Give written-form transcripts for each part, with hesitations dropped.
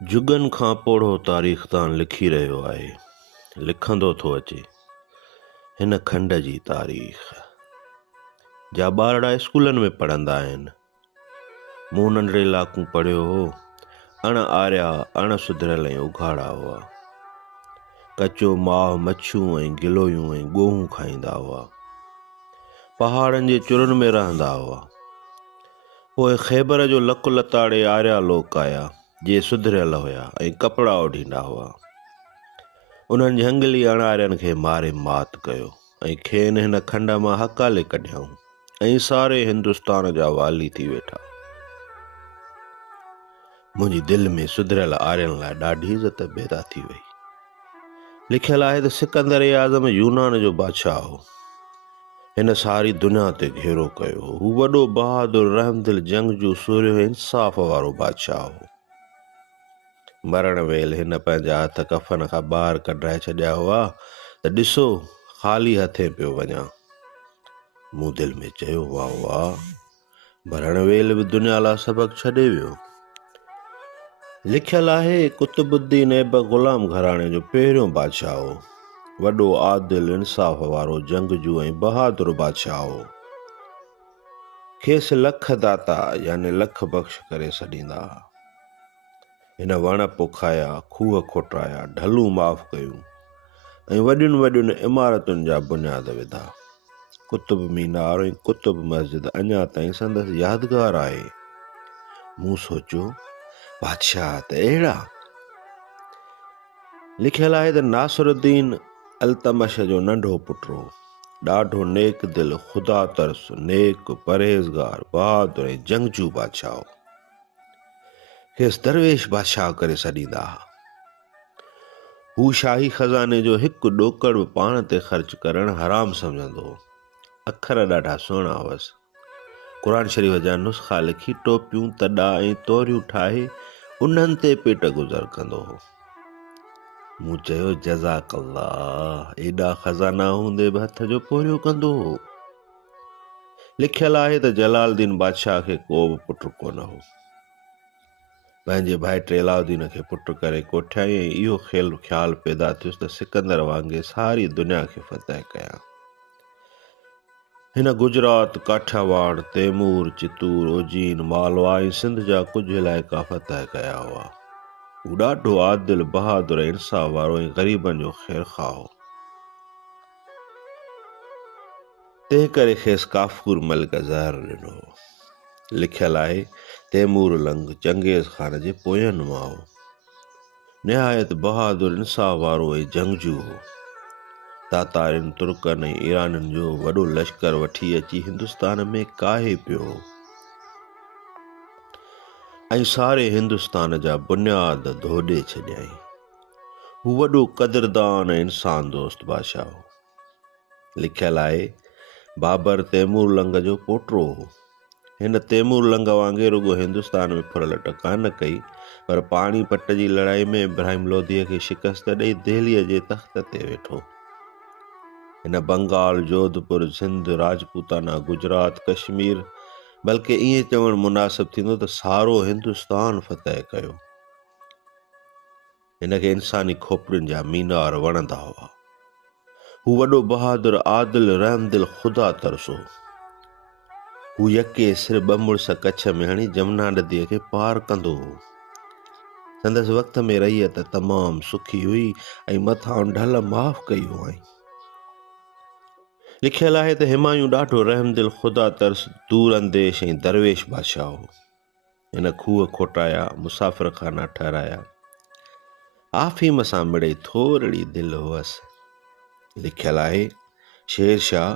जुगनि खां पोढ़ो तारीख़दान लिखी रहियो आहे, लिखंदो थो अचे हिन खंड जी तारीख़। जा ॿारड़ा स्कूलनि में पढ़ंदा आहिनि। मूं नंढड़े इलाक़ूं पढ़ियो हो, अण आरिया अण सुधरियल ऐं उघाड़ा हुआ। कचो माहु मच्छियूं ऐं गिलोयूं ऐं ॻोहूं खाईंदा हुआ। पहाड़नि जे चुरनि में रहंदा हुआ। पोइ ख़ैबर जो लकु लताड़े आरिया लोक आया, जे सुधरियल हुया ऐं कपिड़ा ओढ़ींदा हुआ। उन्हनि झंगली अणारियनि खे मारे मात कयो ऐं खेनि हिन खंड मां हकाले कढियऊं ऐं सारे हिंदुस्तान जा वाली थी वेठा। मुंहिंजी दिलि में सुधरियल आर्यनि लाइ ॾाढी इज़त पैदा थी वई। लिखियलु आहे त सिकंदर आज़म यूनान जो बादशाह हो। हिन सारी दुनिया ते घेरो कयो हो। हू वॾो बहादुर रहमदिल जंगजू सूर्य इंसाफ़ वारो बादशाह हो। मरण वेल हिन पंहिंजा हथ कफ़न खां ॿाहिरि कढाए छॾिया हुआ त ॾिसो ख़ाली हथे पियो वञा। मूं दिलि में चयो, वाह वाह, मरण वेल बि दुनिया लाइ सबक़ छॾे वियो। लिखियलु आहे कुतुबुद्दीन ऐबक ग़ुलाम घराणे जो पहिरियों बादशाह हो। वॾो आदिल इंसाफ़ वारो जंगजू ऐं बहादुर बादशाह हो। खेसि लख दाता यानी लख बख़्श करे छॾींदा। हिन वण पोखाया, खूह खोटाया, ढलूं माफ़ कयूं ऐं वॾियुनि वॾियुनि इमारतुनि जा बुनियाद विधा। कुतुब मीनार ऐं कुतुब मस्जिद अञा ताईं संदसि यादगार आहे। मूं सोचियो, बादशाह त अहिड़ा। लिखियलु आहे त नासिरुद्दीन अल्तमश जो नंढो पुटु हो। ॾाढो नेक दिल, ख़ुदा तरस, नेक, परहेज़गार, बहादुर ऐं जंगजू बादशाह हो। खेसि दरवेश बादशाह करे छॾींदा। हू शाही ख़ज़ाने जो हिकु ॾोकड़ बि पाण ते ख़र्च करणु हराम सम्झंदो हो। अखर ॾाढा सुहिणा हुअसि। क़ुर शरीफ़ जा नुस्ख़ा लिखी टोपियूं तॾा ऐं तोरियूं ठाहे उन्हनि ते पेट गुज़र कंदो हो। मूं चयो, जज़ाक अल्लाह, एॾा ख़ज़ाना हूंदे बि हथ जो पोरियो कंदो हो। लिखियलु आहे त जलालुद्दीन बादशाह खे को बि पुटु कोन हो। पंहिंजे भाइटे अलाउद्दीन खे पुटु करे कोठियाई ऐं इहो ख़्यालु पैदा थियुसि त सिकंदर वांगुरु सारी दुनिया खे फतह कयां। हिन गुजरात, काठियावाड़, तैमूर, चितूर, उज्जैन, मालवा ऐं सिंध जा कुझु इलाइक़ा फतह कया हुआ। हू ॾाढो आदिल, बहादुर, इंसाफ़ वारो ऐं ग़रीबनि जो ख़ैरख़्वाह हो। तंहिं करे खेसि काफूर मलिक ज़हर ॾिनो। लिखियलु आहे, तैमूर लंग चंगेज़ ख़ान जे पोयनि मां हो। निहायत बहादुर, इंसाफ़ वारो ऐं जंगजू हो। तातारियुनि, तुर्कनि ऐं ईराननि जो वॾो लश्कर वठी अची हिंदुस्तान में काहे पियो ऐं सारे हिंदुस्तान जा बुनियाद धोॾे छॾियईं। हू वॾो क़दरदान ऐं इंसान दोस्त बादशाह हो। लिखियलु आहे, बाबर तैमूर लंग जो पोटो हो। हिन तैमूर लंग वांगुरु रुॻो हिंदुस्तान में फुरल टका न कई, पर पाणीपत जी लड़ाई में इब्राहिम लोधीअ खे शिकस्त ॾेई दिल्लीअ जे तख़्त ते वेठो। हिन बंगाल, जोधपुर, सिंध, राजपूताना, गुजरात, कश्मीर, बल्कि ईअं चवणु मुनासिबु थींदो त सारो हिंदुस्तान फतह कयो। हिनखे इंसानी खोपड़ियुनि जा मीनार वणंदा हुआ। हू वॾो बहादुर, आदिल, रहमदिल, ख़ुदा तरसो। हू यके सिर ॿ मुड़िस कच्छ में हणी जमुना नदीअ खे पार कंदो हो। संदसि वक़्त में रहियत तमामु सुखी हुई ऐं मथां ढल माफ़ कई हुअईं। लिखियलु आहे त हिमायूं ॾाढो रहमदिल, ख़ुदा तरस, दूर अंदेश ऐं दरवेश बादशाह हो। हिन खूह खोटाया, मुसाफ़िर खाना ठहिराया। आफ़ीम सां मिड़ई थोरड़ी दिलि हुअसि। लिखियलु आहे, शेरशाह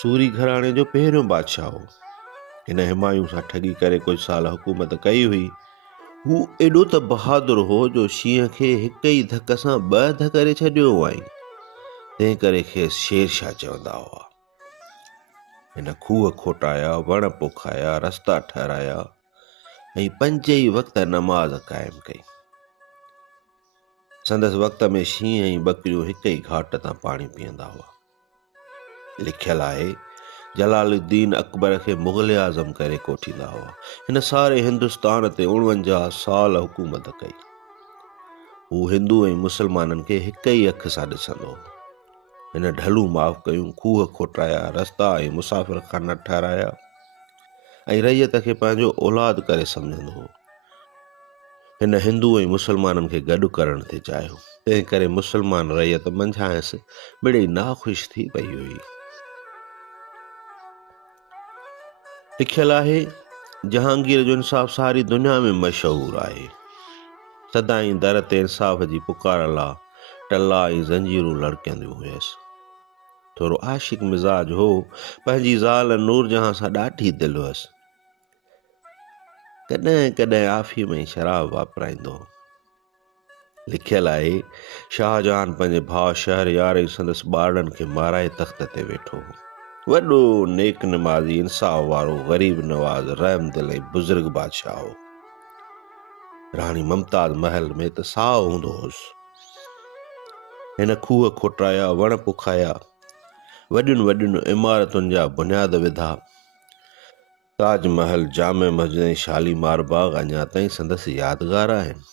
सूरी घराणे जो पहिरियों बादशाह हो। हिन हिमायूं सां ठगी करे कुझु साल हुकूमत कई हुई। हू एॾो त बहादुर हो जो शींहं खे हिक ई धक सां ॿ धकरे छॾियो हुअईं। तंहिं करे खेसि शेरशाह चवंदा हुआ। हिन खूह खोटाया, वण पोखाया, रस्ता ठहिराया ऐं 5 ई वक़्त नमाज़ क़ाइमु कई। संदसि वक़्त में शींहं ऐं ॿकरियूं हिक ई घाट तां पाणी पीअंदा हुआ। लिखियलु आहे, जलालुद्दीन अकबर खे मुग़ल आज़म करे कोठींदा हुआ। हिन सारे हिंदुस्तान ते 49 साल हुकूमत कई। हू हिंदू ऐं मुस्लमाननि खे हिक ई अख सां ॾिसंदो हो। हिन ढलूं माफ़ कयूं, खूह खोटाया, रस्ता ऐं मुसाफ़िर खाना ठाहिराया ऐं रैयत खे पंहिंजो औलाद करे सम्झंदो हो। हिन हिंदू ऐं मुस्लमाननि खे गॾु करण ते चाहियो, तंहिं करे मुस्लमान रैयत मंझांसि मिड़ई नाख़ुशि थी पई हुई। लिखियलु आहे, जहांगीर जो इंसाफ़ सारी दुनिया में मशहूरु आहे। सदाईं दर ते इंसाफ़ जी पुकार लाइ टला ऐं ज़ंजीरूं लड़कियंदियूं हुयसि। थोरो आशिक मिज़ाज हो, पंहिंजी ज़ाल नूरजहां सां ॾाढी दिलि हुअसि। कॾहिं कॾहिं आफ़ीम ऐं शराब वापराईंदो हो। लिखियलु आहे, शाहजहान पंहिंजे भाउ शहरयार ऐं संदसि ॿारनि खे माराए तख़्त ते वेठो हो। वॾो नेक निमाज़ी, इंसाफ़ वारो, ग़रीब नवाज़, रहम दिल ऐं बुज़ुर्ग बादशाह हो। राणी मुमताज़ महल में त साहु हूंदो हुअसि। हिन खूह खोटाया, वण पोखाया, वॾियुनि वॾियुनि इमारतुनि जा बुनियाद विधा। ताजमहल, जामे मस्जिद ऐं शालीमार बाग अञा ताईं संदसि यादगार आहिनि।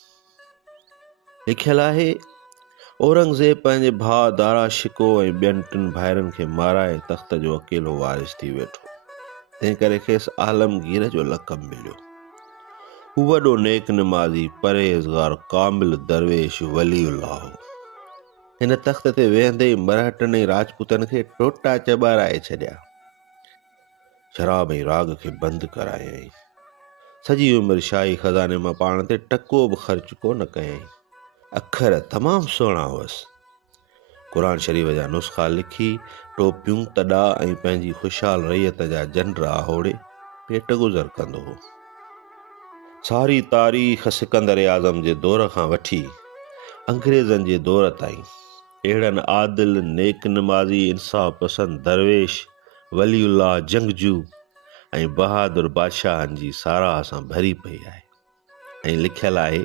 लिखियलु आहे, औरंगज़ेब पंहिंजे भाउ दारा शिको ऐं ॿियनि 3 भाइरनि खे माराए तख़्त जो अकेलो वारिस थी वेठो। तंहिं करे खेसि आलमगीर जो लक़ब मिलियो। हू वॾो नेक निमाज़ी, परहेज़गार, कामिल दरवेश, वलीउल्लाह हो। हिन तख़्त ते वेहंदे मराठनि ऐं राजपूतनि खे टोटा चॿाराए छॾिया। शराब ऐं राग खे बंदि करायईं। सॼी उमिरि शाही ख़ज़ाने मां पाण ते टको बि ख़र्च कोन कयईं। अखर तमामु सुहिणा हुअसि। क़ुर शरीफ़ जा नुस्ख़ा लिखी, टोपियूं तॾा ऐं पंहिंजी ख़ुशहाल रैयत जा झंड आहोड़े पेट गुज़र कंदो हो। सारी तारीख़ सिकंदर आज़म जे दौर खां वठी अंग्रेज़नि जे दौर ताईं अहिड़नि आदिल, नेक निमाज़ी, इंसाफ़ पसंद दरवेश, वलीउल्लाह, जंगजू ऐं बहादुर बादशाहनि जी साराह सां भरी पई आहे। ऐं लिखियलु आहे,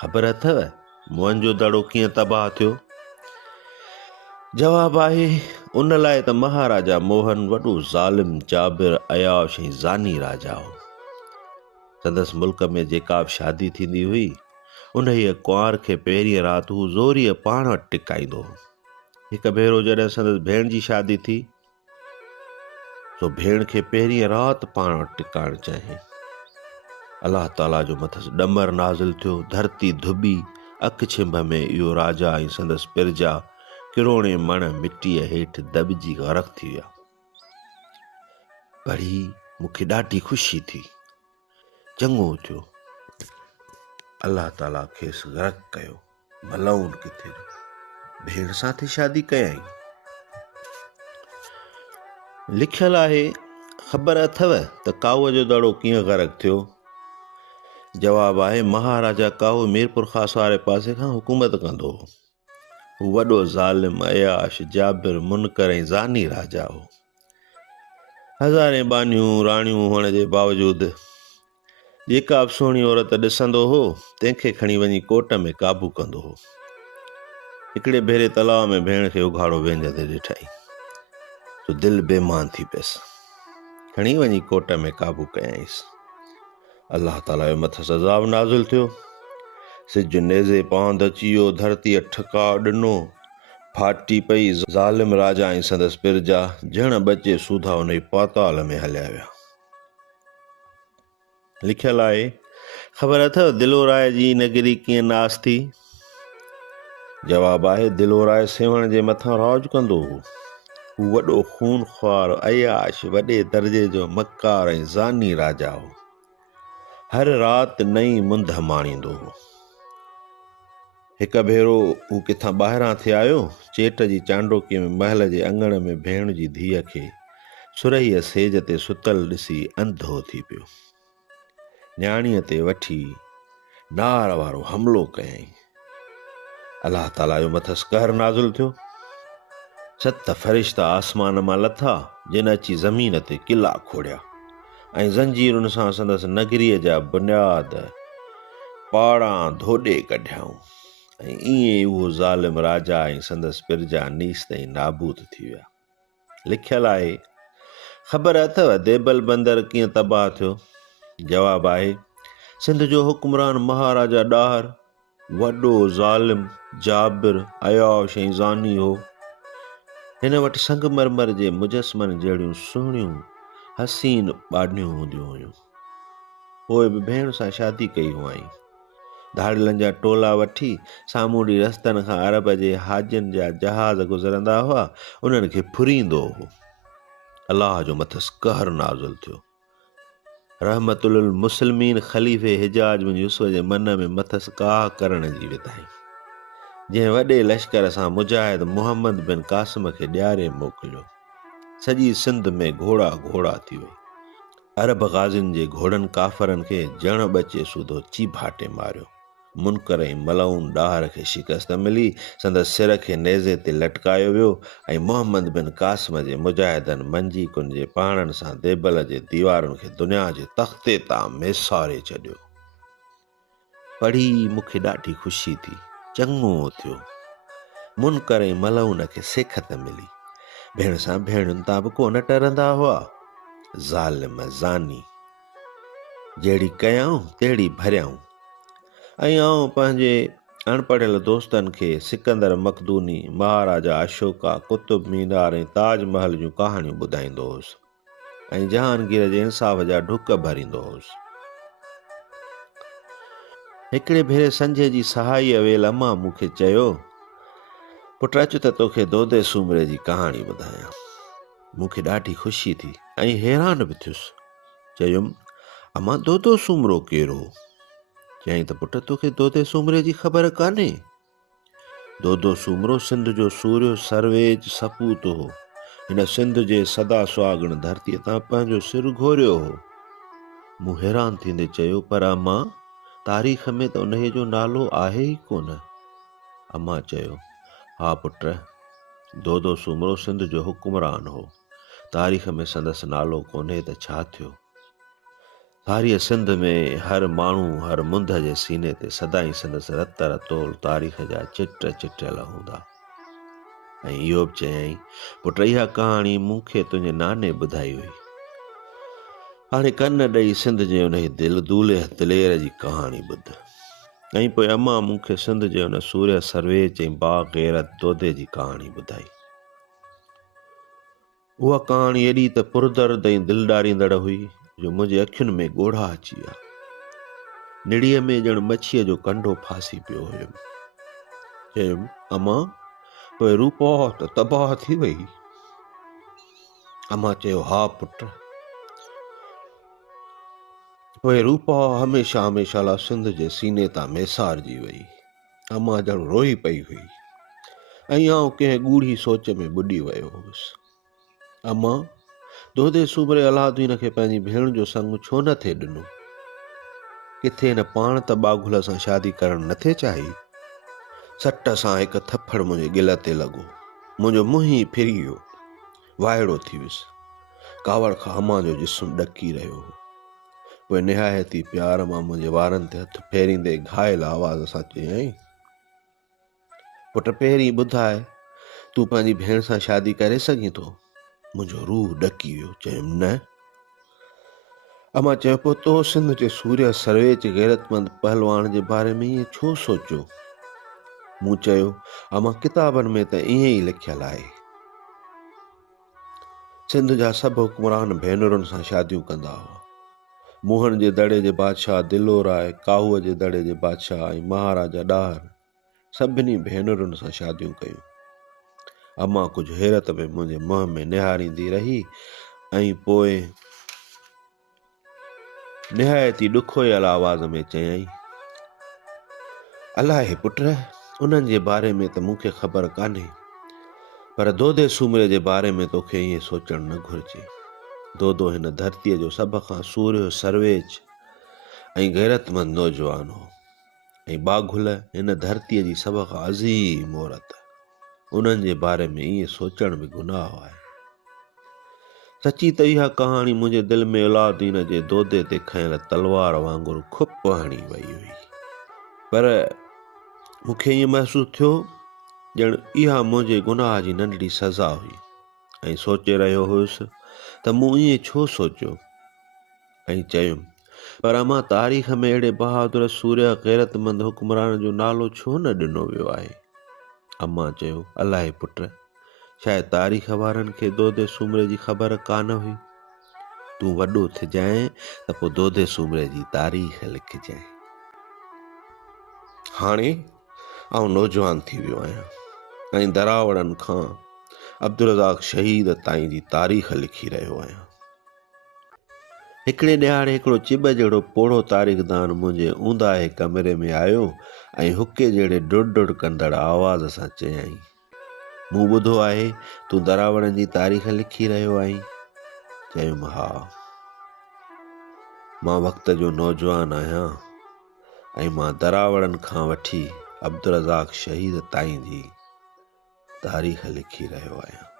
ख़बर अथव मुअनि जो दड़ो कीअं तबाह थियो? जवाबु आहे, उन लाइ त महाराजा मोहन वॾो ज़ालिम, जाबिर, अयाश ऐं ज़ानी राजा हो। संदसि मुल्क में जेका बि शादी थींदी हुई, उन ई कुंवार खे पहिरीं राति हू ज़ोरीअ पाण वटि टिकाईंदो हो। हिकु भेरो जॾहिं संदसि भेण जी शादी थी, सो भेण खे पहिरीं राति पाण वटि टिकाइणु चाहे। अलाह ताला जो मथसि ॾमर नाज़िल थियो, धरती धुबी, अखि छिंभ में इहो राजा ऐं संदसि पिरजा किरोणे मण मिटीअ हेठि दॿिजी ग़रक़ थी विया। पढ़ी मूंखे ॾाढी ख़ुशी थी, चङो थियो। अलाह ताला खेसि ग़रक़ कयो। मलाउन किथे जो भेण सां थी शादी कयईं। लिखियलु आहे, ख़बर अथव त काऊअ जो दड़ो कीअं ग़रक़ थियो? जवाबु आहे, महाराजा काऊ मीरपुर ख़ास वारे पासे खां हुकूमत कंदो हो। हू वॾो ज़ालिम, अयाश, जाबिर, मुनकर ऐं ज़ानी राजा हो। हज़ारे बानियूं राणियूं हुअण जे बावजूदि जेका बि सुहिणी औरत ॾिसंदो हो, तंहिंखे खणी वञी कोर्ट में काबू कंदो हो। हिकिड़े भेरे तलाउ में भेण खे उघाड़ो वेंदे ॾिठई, तो दिलि बेमान थी पियसि। खणी वञी कोर्ट में काबू कयईंसि। अलाह ताला जो मथसि अज़ाब नाज़िल थियो। सिज नेज़े पांध अची वियो, धरतीअ ठका ॾिनो, फाटी पई। ज़ालिम राजा ऐं संदसि पिरजा जण बचे सूधा उन पाताल में हलिया विया। लिखियलु आहे, ख़बर अथव दिलोराय जी नगरी कीअं नास थी? जवाबु आहे, दिलोराय सेवण जे मथां राज कंदो हो। हू वॾो खूनख्वार, अयाश, वॾे दर्जे जो मकार ऐं ज़ानी राजा हो। हर राति नई मुंद माणींदो हो। हिकु भेरो हू किथां ॿाहिरां थी आयो, चेट जी चांडोकीअ में महल जे अङण में भेण जी धीअ खे सुरहीअ सेज ते सुतल ॾिसी अंधो थी पियो। न्याणीअ ते वठी नार वारो हमिलो कयईं। अलाह ताला जो मथसि कहर नाज़िल थियो। 7 फ़रिश्ता आसमान मां लथा, जिन अची ज़मीन ते किला खोड़िया ऐं ज़ंजीरुनि सां संदसि नगरीअ जा बुनियाद पाड़ां धोॾे कढियाऊं। ऐं ईअं उहो ज़ालिम राजा ऐं संदसि पिरजा नीस ताईं नाबूद थी विया। लिखियलु आहे, ख़बर अथव देबल बंदर कीअं तबाह थियो? जवाबु आहे, सिंध जो हुक्मरान महाराजा ॾाहर वॾो ज़ालिम जाबिर अयाश ऐं ज़ानी हो। हिन वटि संगमरमर जे मुजस्मनि जहिड़ियूं सुहिणियूं हसीन ॿाॾियूं हूंदियूं हुयूं। पोइ बि भेण सां शादी कई हुआईं। धाड़िलनि जा टोला वठी सामूंडी रस्तनि खां अरब जे हाजियुनि जा जहाज़ गुज़रंदा हुआ, उन्हनि खे फुरींदो हो। अलाह जो मथसि कहर नाज़िल थियो। रहमतुल मुस्लिमीन ख़लीफ़े हिजाज बिन यूसुफ जे मन में मथसि काह करण जी विधाई, जंहिं वॾे लश्कर सां मुजाहिद मुहम्मद बिन क़ासिम खे ॾियारे मोकिलियो। सॼी सिंध में घोड़ा घोड़ा थी वई। अरब ग़ाज़ियुनि जे घोड़नि काफ़रनि खे जण बचे सूधो चीभाटे मारियो। मुनकर ऐं मलऊन ॾाहर खे शिकस्त मिली, संदसि सिर खे नेज़े ते लटकायो वियो ऐं मुहम्मद बिन क़ासिम जे मुजाहिदनि मंजी कुन जे पाणनि सां देबल जे दीवारुनि खे दुनिया जे तख़्ते तां मेसारे छॾियो। पढ़ी मूंखे ॾाढी ख़ुशी थी, चङो थियो। मुनकर ऐं मलऊन खे सेखत मिली। भेण सां भेणुनि तां बि कोन टरंदा हुआ। ज़ालिम ज़ानी, जहिड़ी कयाऊं तहिड़ी भरियाऊं। ऐं आउं पंहिंजे अणपढ़ियल दोस्तनि खे सिकंदर मखदूनी, महाराजा अशोका, कुतुब मीनार ऐं ताजमहल जूं कहाणियूं ॿुधाईंदो हुउसि ऐं जहांगीर जे इंसाफ़ जा ढुक भरींदो हुउसि। हिकिड़े भेरे संझे जी सहाईअ वेल अम्मा मूंखे चयो, पुट अच त तोखे दोदे सूमरे जी कहाणी ॿुधायां। मूंखे ॾाढी ख़ुशी थी ऐं हैरान बि थियुसि। चयुमि, अम्मा दोदो सूमरो केरु हो? चयईं त पुट तोखे दोदे सूमरे जी ख़बर कान्हे? दोदो सूमरो सिंध जो सूर्य सर्वेज सपूत हो। हिन सिंध जे सदा सुहागण धरतीअ तां पंहिंजो सिर घोरियो हो। मूं हैरान थींदे चयो, पर अम्मा तारीख़ में त उन जो नालो आहे ई कोन। अम्मा चयो, हा पुट, दोदो सूमरो सिंध जो हुकुमरान हो। तारीख़ में संदसि नालो कोन्हे त छा थियो? सारी सिंध में हर माण्हू हर मुंद जे सीने ते सदाईं संदसि रत रतोल तारीख़ जा चिट चिटियल हूंदा। ऐं इहो बि चयईं, पुट इहा कहाणी मूंखे तुंहिंजे नाने ॿुधाई हुई। हाणे कन ॾेई सिंध जे उन दिल दूल्हे दिलेर जी कहाणी ॿुध। ऐं पोइ अम्मा मूंखे सिंध जे उन सूर्य सर्वेज ऐं बाग़ैरत दोदे जी कहाणी ॿुधाई। उहा कहाणी एॾी त पुरदर्द ऐं दिलि ॾारींदड़ हुई जो मुंहिंजे अखियुनि में ॻोढ़ा अची विया। निड़ीअ में ॼण मच्छीअ जो कंडो फासी पियो हुयुमि। चयुमि, अम्मा पोइ रूपो त तबाह थी वई? अम्मा चयो, हा पुट, पोइ रूपा हमेशह हमेशह लाइ सिंध जे सीने तां मेसारजी वई। अम्मा ॼण रोई पई हुई ऐं आउं कंहिं ॻूढ़ी सोच में ॿुॾी वियो हुउसि। अम्मा दोदे सूमरे अलादीन खे पंहिंजी भेण जो संग छो न थे ॾिनो? किथे हिन पाण त बाघुल सां शादी करणु न थे चाही? सट सां हिकु थप्पड़ मुंहिंजे गिल ते लॻो। मुंहिंजो मुंहुं ई फिरी वियो। वाइड़ो थी वियुसि। कावड़ खां अम्मा जो जिस्म ॾकी रहियो हो। पोइ निहायती प्यार मां मुंहिंजे वारनि ते हथ फेरींदे घायल आवाज़ सां चयईं, पुट पहिरीं ॿुधाए, तूं पंहिंजी भेण सां शादी करे सघीं थो? मुंहिंजो रूह ॾकी वियो। चयुमि, न। अम्मा चयो, पोइ तो सिंध जे सूर्य सर्वेज गैरतमंद पहलवान जे बारे में ईअं छो सोचियो? मूं चयो, अम्मा किताबनि में त ईअं ई लिखियलु आहे। सिंध जा सभु हुकुमरान भेनरुनि सां शादियूं कंदा हुआ। मोहन जे दड़े जे बादशाह दिलोराय, काहूअ जे दड़े जे बादशाह ऐं महाराजा ॾाहर सभिनी भेनरुनि सां शादियूं कयूं। अम्मा कुझु हैरत में मुंहिंजे मुंहं में निहारींदी रही ऐं पोइ निहायती ॾुखोयल आवाज़ में चयईं, अलाए पुट, उन्हनि जे बारे में त मूंखे ख़बर कान्हे, पर दोदे सूमरे जे बारे में तोखे ईअं सोचणु न घुरिजे। दोदो हिन धरतीअ जो सभ खां सूर्य सर्वेज ऐं गैरतमंद नौजवान हो ऐं बाघुल हिन धरतीअ जी सभ खां अज़ीम औरत। उन्हनि जे बारे में ईअं सोचण बि गुनाह आहे। सची त इहा कहाणी मुंहिंजे दिलि में अलादीन जे दोदे ते खयल तलवार वांगुरु खुप हणी वई हुई, पर मूंखे ईअं महसूसु थियो ॼण इहा मुंहिंजे गुनाह जी नंढड़ी सज़ा हुई ऐं सोचे रहियो हुयुसि त मूं ईअं छो सोचियो। ऐं चयुमि, पर अमां तारीख़ में अहिड़े बहादुर सूर्य ग़ैरतमंद हुक्मरान जो नालो छो न ॾिनो वियो आहे? अम्मा चयो, अलाए पुट, शायदि तारीख़ वारनि खे दोधे सूमरे जी ख़बर कान हुई। तूं वॾो थिजांइ त पोइ दोधे सूमरे जी तारीख़ लिखजांइ। हाणे आउं नौजवान थी वियो आहियां ऐं दरावड़नि खां अब्दुल रज़ाक शहीद ताईं जी तारीख़ लिखी रहियो आहियां। हिकिड़े ॾियारे हिकिड़ो चिॿ जहिड़ो पोढ़ो तारीख़दान मुंहिंजे ऊंदाहे कमरे में आयो ऐं हुके जहिड़े डुड डुड कंदड़ आवाज़ सां चयाईं, मूं ॿुधो आहे तूं दरावड़नि जी तारीख़ लिखी रहियो आहीं। चयुमि, हा, मां वक़्त जो नौजवान आहियां ऐं मां दरावड़नि खां वठी अब्दुल रज़ाक शहीद ताईं जी तारीख़ लिखी रहियो आहियां।